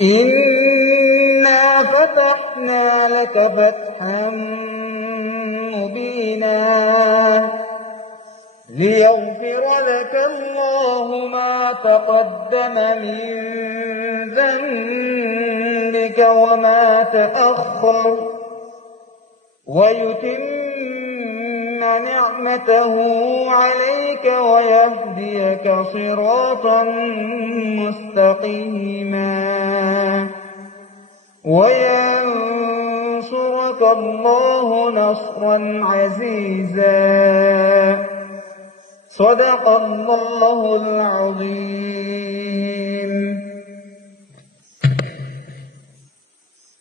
إنا فتحنا لك فتحا مبينا ليغفر لك الله ما تقدم من ذنبك وما تأخر ويتم نعمته عليك ويهديك صراطا مستقيما وينصرك الله نصرا عزيزا صدق الله العظيم.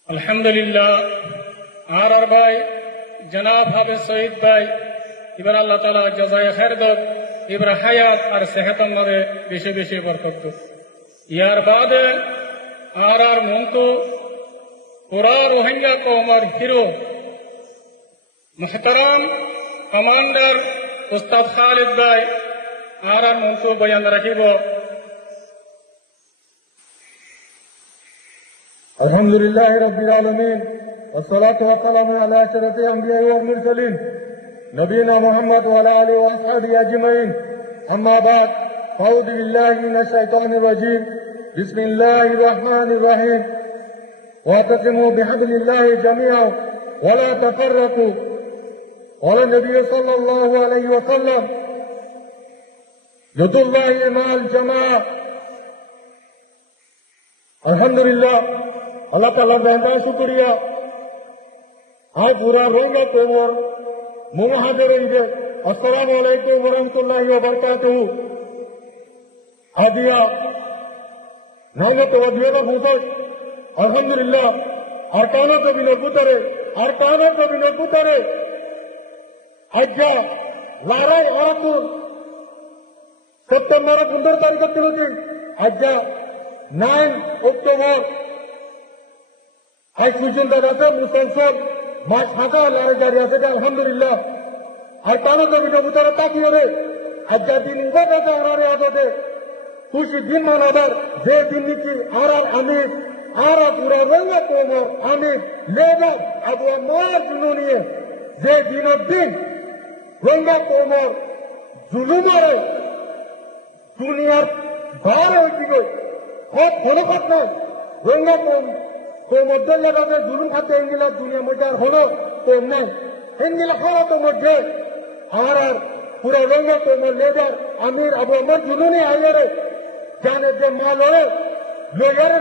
الحمد لله आर भाई जनाब हाफिज सईद भाई इबर अल्लाह ताला जजाय खैर दो इबर हयात और सेहत मदे बेशे बेशे बरकत दो यार बाद आर मुंतु पूरा रोहिंग्या कौमर हीरो मुहतरम कमांडर उस्ताद खालिद भाई आर मुंतु बयान रखिबो। अल्हम्दुलिल्लाह रब्बिल आलमीन वस्सलातु वस्सलामु अला अशरफिल अंबिया वल मुरसलीन नबीना मुहम्मद व अला आलिहि व अस्हाबिहि अजमईन अम्मा बाद अऊज़ु बिल्लाहि मिनश शैतानिर रजीम बिस्मिल्लाहिर रहमानिर रहीम वातसिमू बिहब्लिल्लाहि जमीअन व ला तफर्रकू क़ाल नबी सल्लल्लाहु अलैहि वसल्लम यदुल्लाहि मअल जमाअ। अल्हम्दुलिल्लाह अल्लाह ताला का शुक्रिया आज पूरा रोंगा कोमर मुहाजिर इधे अस्सलामु अलैकुम व रहमतुल्लाहि व बरकातुहू आदिया नामे तो वदियों भूसो अल्हम्दुलिल्लाह अरकानों को भी न कुतरे अज्जा लाराय आरकुर सेप्टेम्बर 15 तारीख तिरुजी अज्जा 9 अक्टूबर आज सुजन दादा मुसलसल मास हाका लारे जारी আছে আলহামদুলিল্লাহ আর তানো কবি নবুতার তাকিয়ে রে আজ্জা দিন উবাদা আরারে আদতে খুশি দিন মানাবার যে দিন কি আরার আমির আরা পুরা রঙা তোমর আমির লেবার আবু আমার জুনুনিয়ে যে দিন রঙা তোমর জুলুমারে দুনিয়ার বার হইছিল কত ফলকত নাই রঙা तो मध्य लगा जुलूम खाते इंगिला दुनिया मजार होनो तो नहीं इंगिला खाना तो मध्य हमारा पूरा रंगा तो मर लेबर अमीर अब अमर जुलूम नहीं आये रे जाने जब माल हो लो यारे